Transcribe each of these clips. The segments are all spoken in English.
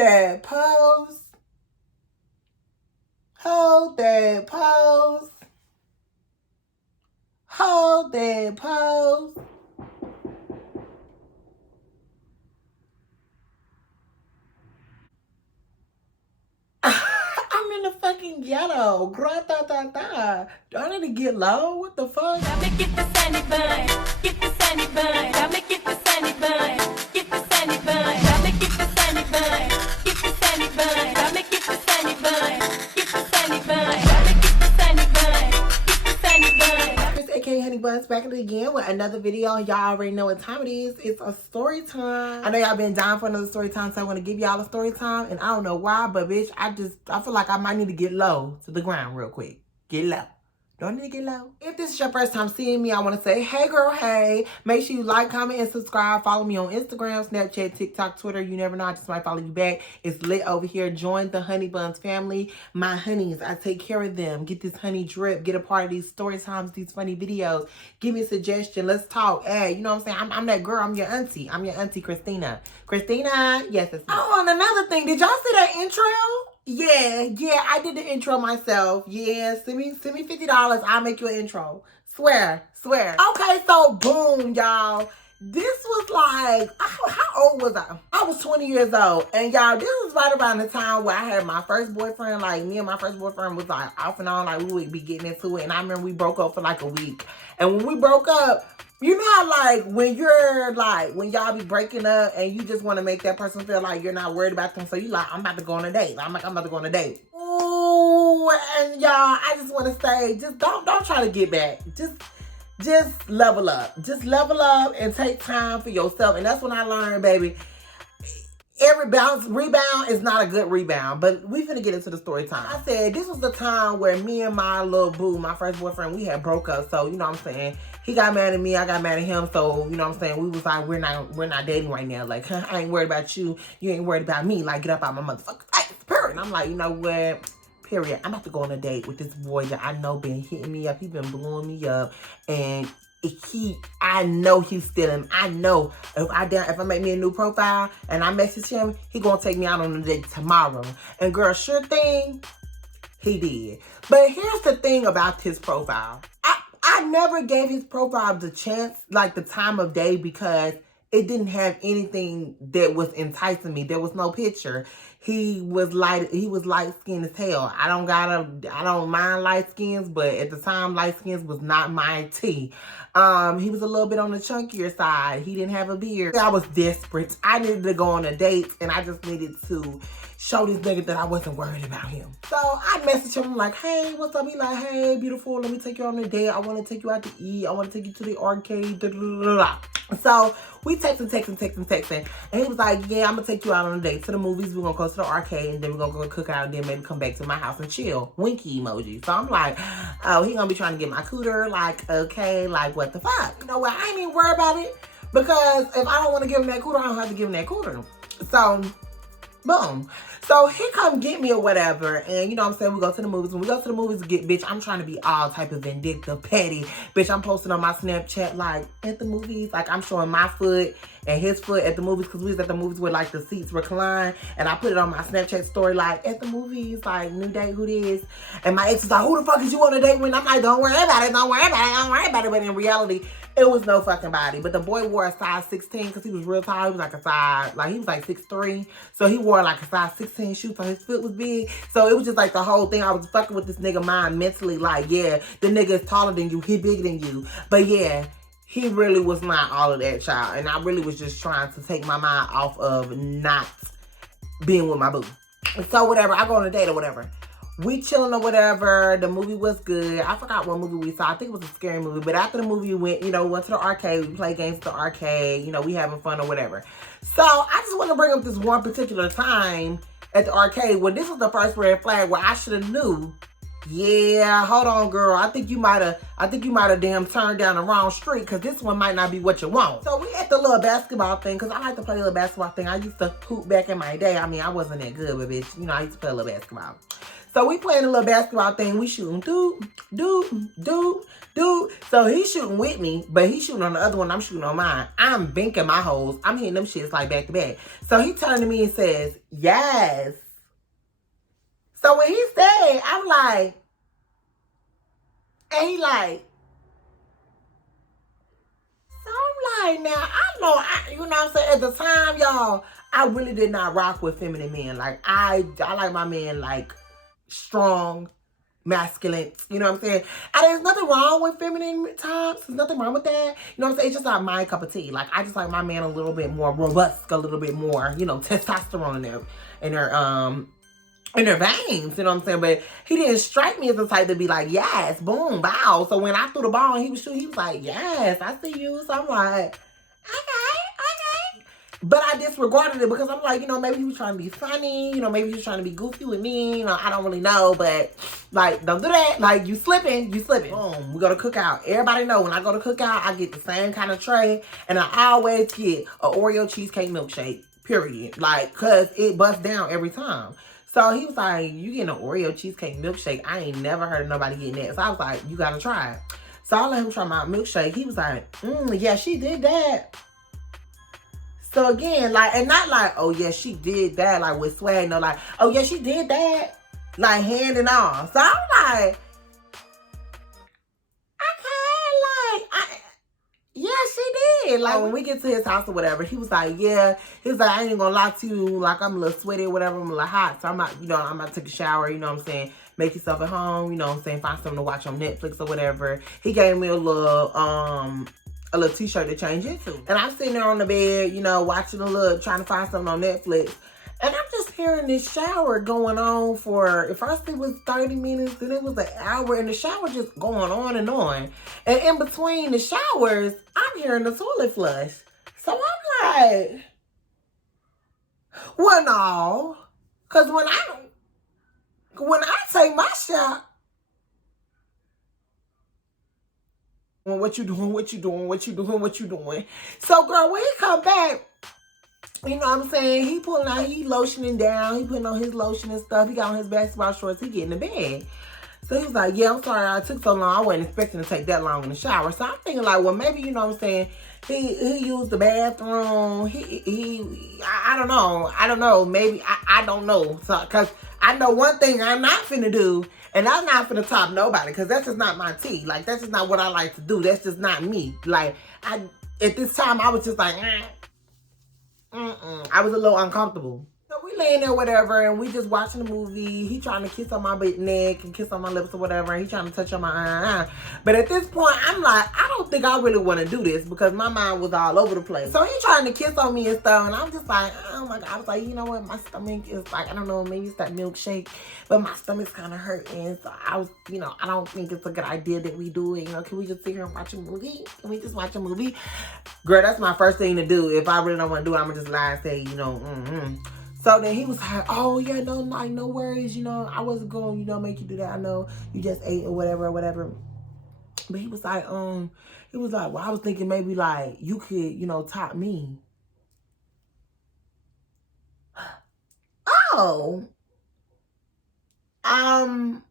that pose. Hold that pose. Hold that pose. I'm in the fucking ghetto. Gra-ta-ta-ta. Do I need to get low? What the fuck? Let me get the sandy bun. Get the sandy bun. Let me get the sandy bun. Get the sandy bun. Let me get the sandy bun. Get the sandy bun. Let me get the sandy bun. Get the sandy bun. Let me get the sandy bun. Get the sandy bun. It's aka Honey Buns back at it again with another video. Y'all already know what time it is. It's a story time. I know y'all been dying for another story time, so I want to give y'all a story time. And I don't know why, but bitch, I feel like I might need to get low to the ground real quick. Get low. Don't need to get low. If this is your first time seeing me, I want to say, hey girl, hey. Make sure you like, comment, and subscribe. Follow me on Instagram, Snapchat, TikTok, Twitter. You never know, I just might follow you back. It's lit over here. Join the Honey Buns family. My honeys, I take care of them. Get this honey drip. Get a part of these story times, these funny videos. Give me a suggestion. Let's talk. Hey, you know what I'm saying? I'm that girl. I'm your auntie. I'm your auntie, Christina. Christina, yes, it's me. Oh, and another thing. Did y'all see that intro? Yeah, I did the intro myself. Yeah, send me $50. I'll make you an intro. Swear. Okay, so boom, y'all. This was like, how old was I? I was 20 years old. And y'all, this was right around the time where I had my first boyfriend. Like, me and my first boyfriend was like off and on. Like, we would be getting into it. And I remember we broke up for like a week. And when we broke up, you know how like when y'all be breaking up and you just want to make that person feel like you're not worried about them. So you like, I'm about to go on a date. I'm about to go on a date. Ooh, and y'all, I just want to say, just don't try to get back. Just level up. Just level up and take time for yourself. And that's when I learned, baby, every rebound is not a good rebound. But we finna get into the story time. I said this was the time where me and my little boo, my first boyfriend, we had broke up. So, you know what I'm saying? He got mad at me, I got mad at him. So, you know what I'm saying? We was like, we're not dating right now. Like, I ain't worried about you. You ain't worried about me. Like, get up out my motherfucking face, period. And I'm like, you know what? Period. I'm about to go on a date with this boy that I know been hitting me up. He been blowing me up. And I know he's stealing. I know if I make me a new profile and I message him, he gonna take me out on a date tomorrow. And girl, sure thing, he did. But here's the thing about his profile. I never gave his profile the chance, like the time of day, because it didn't have anything that was enticing me. There was no picture. He was light skinned as hell. I don't mind light skins, but at the time light skins was not my tea. He was a little bit on the chunkier side. He didn't have a beard. I was desperate. I needed to go on a date and I just needed to show this nigga that I wasn't worried about him. So I messaged him like, hey, what's up? He like, hey, beautiful, let me take you on a date. I want to take you out to eat. I want to take you to the arcade. So we texting. And he was like, yeah, I'm going to take you out on a date to the movies. We're going to go to the arcade and then we're going to go cook out and then maybe come back to my house and chill. Winky emoji. So I'm like, oh, he going to be trying to get my cooter. Like, okay, like what the fuck? You know what? I ain't even worried about it because if I don't want to give him that cooter, I don't have to give him that cooter. So, boom. So he come get me or whatever. And you know what I'm saying? We go to the movies. When we go to the movies, bitch, I'm trying to be all type of vindictive, petty. Bitch, I'm posting on my Snapchat like at the movies. Like I'm showing my foot and his foot at the movies because we was at the movies where like the seats recline. And I put it on my Snapchat story like at the movies, like new date, who this? And my ex was like, who the fuck is you on a date with? And I'm like, don't worry about it. But in reality, it was no fucking body. But the boy wore a size 16 because he was real tall. He was like he was like 6'3". So he wore like a size 16 shoe, so his foot was big. So it was just like the whole thing. I was fucking with this nigga mind mentally like, yeah, the nigga is taller than you. He bigger than you. But yeah, he really was not all of that, child. And I really was just trying to take my mind off of not being with my boo. So whatever, I go on a date or whatever. We chilling or whatever. The movie was good. I forgot what movie we saw. I think it was a scary movie. But after the movie, we went to the arcade. We played games at the arcade. You know, we having fun or whatever. So I just want to bring up this one particular time at the arcade where this was the first red flag where I should have knew. Yeah, hold on, girl. I think you might have damn turned down the wrong street because this one might not be what you want. So we had the little basketball thing because I like to play a little basketball thing. I used to hoop back in my day. I mean, I wasn't that good, but bitch, you know, I used to play a little basketball. So we playing a little basketball thing. We shooting, do. So he's shooting with me, but he's shooting on the other one. I'm shooting on mine. I'm binking my holes. I'm hitting them shits like back to back. So he turned to me and says, yes. So when he said, I'm like, and he like, so I'm like, now I know, you know what I'm saying? At the time, y'all, I really did not rock with feminine men. Like I like my men like strong, masculine, you know what I'm saying? And there's nothing wrong with feminine types. There's nothing wrong with that. You know what I'm saying? It's just not my cup of tea. Like I just like my man a little bit more robust, a little bit more, you know, testosterone in their veins, you know what I'm saying? But he didn't strike me as the type to be like, yes, boom, bow. So when I threw the ball and he was shooting, he was like, yes, I see you. So I'm like, okay. But I disregarded it because I'm like, you know, maybe he was trying to be funny. You know, maybe he was trying to be goofy with me. You know, I don't really know. But, like, don't do that. Like, you slipping. Boom, we go to cookout. Everybody know when I go to cookout, I get the same kind of tray. And I always get an Oreo cheesecake milkshake, period. Like, because it busts down every time. So he was like, you getting an Oreo cheesecake milkshake? I ain't never heard of nobody getting that. So I was like, you got to try it. So I let him try my milkshake. He was like, yeah, she did that. So again, like, and not like, oh yeah, she did that, like with swag, no, like, oh yeah, she did that, like hand and all. So I'm like, yeah, she did. Like when we get to his house or whatever, he was like, yeah, he was like, I ain't gonna lie to you, like I'm a little sweaty or whatever, I'm a little hot, so I'm not, you know, I'm about to take a shower, you know what I'm saying? Make yourself at home, you know what I'm saying? Find something to watch on Netflix or whatever. He gave me a little t-shirt to change into. And I'm sitting there on the bed, you know, watching trying to find something on Netflix. And I'm just hearing this shower going on for, at first it was 30 minutes, then it was an hour, and the shower just going on and on. And in between the showers, I'm hearing the toilet flush. So I'm like, well, no. Because when I take my shower, what you doing? So, girl, when he come back, you know what I'm saying? He lotioning down. He putting on his lotion and stuff. He got on his basketball shorts. He getting in bed. So he was like, yeah, I'm sorry I took so long. I wasn't expecting to take that long in the shower. So I'm thinking like, well, maybe, you know what I'm saying? He used the bathroom. I don't know. Maybe, I don't know. So, cause I know one thing I'm not finna do, and I'm not finna top nobody, cause that's just not my tea. Like, that's just not what I like to do. That's just not me. Like, at this time, I was just like, I was a little uncomfortable. So we laying there, whatever, and we just watching the movie. He trying to kiss on my neck and kiss on my lips or whatever. And he trying to touch on my eye. But at this point, I'm like, I don't think I really want to do this because my mind was all over the place. So he trying to kiss on me and stuff, and I'm just like, oh my God. I was like, you know what? My stomach is like, I don't know, maybe it's that milkshake, but my stomach's kind of hurting. So I was, you know, I don't think it's a good idea that we do it. You know, can we just sit here and watch a movie? Can we just watch a movie? Girl, that's my first thing to do. If I really don't want to do it, I'm going to just lie and say, you know, So then he was like, oh yeah, no worries, you know, I wasn't going, you know, make you do that. I know you just ate or whatever. But he was like, well, I was thinking maybe like you could, you know, top me. Oh. And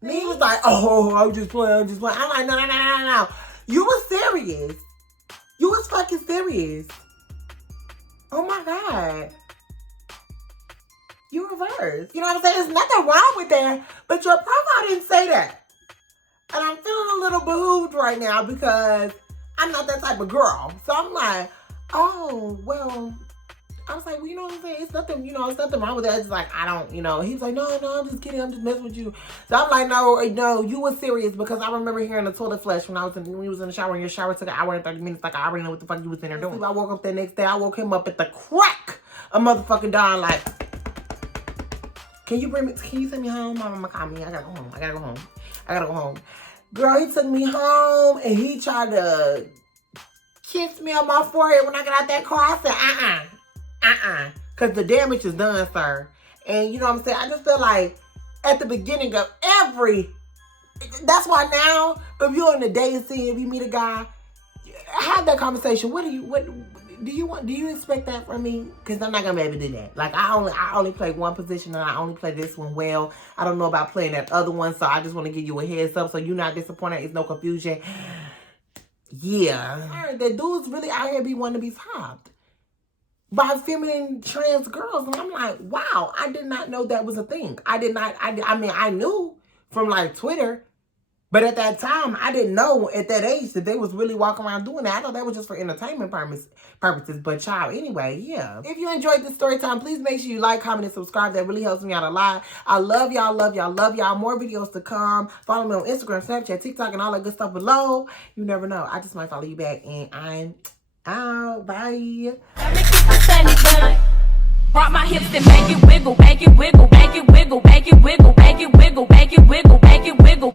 he was like, oh, I'm just playing. I'm like, no. You was serious. You was fucking serious. Oh my God. You reversed. You know what I'm saying? There's nothing wrong with that, but your profile didn't say that. And I'm feeling a little behooved right now because I'm not that type of girl. So I'm like, oh, well, I was like, well, you know what I'm saying? It's nothing, you know, it's nothing wrong with that. It's just like, I don't, you know. He was like, no, I'm just kidding. I'm just messing with you. So I'm like, no, you were serious because I remember hearing the toilet flush when we was in the shower, and your shower took an hour and 30 minutes. Like, I already know what the fuck you was in there doing. I woke up the next day. I woke him up at the crack of motherfucking dawn, like, can you send me home? My mama called me. I gotta go home. Girl, he took me home and he tried to kiss me on my forehead when I got out that car. I said, because the damage is done, sir. And you know what I'm saying? I just feel like at the beginning of that's why now, if you're in the dating scene, if you meet a guy, have that conversation. Do you expect that from me? Because I'm not gonna be able to do that. Like I only play one position and I only play this one well. I don't know about playing that other one, so I just want to give you a heads up so you're not disappointed. It's no confusion. Yeah. I heard that dudes really out here be wanting to be topped by feminine trans girls, and I'm like, wow, I did not know that was a thing. I mean, I knew from like Twitter. But at that time, I didn't know at that age that they was really walking around doing that. I thought that was just for entertainment purposes. But child, anyway, yeah. If you enjoyed this story time, please make sure you like, comment, and subscribe. That really helps me out a lot. I love y'all, love y'all, love y'all. More videos to come. Follow me on Instagram, Snapchat, TikTok, and all that good stuff below. You never know. I just might follow you back. And I'm out. Bye. Brought my hips and make it wiggle, make it wiggle, make it wiggle, make it wiggle, make it wiggle, make it wiggle, make it wiggle.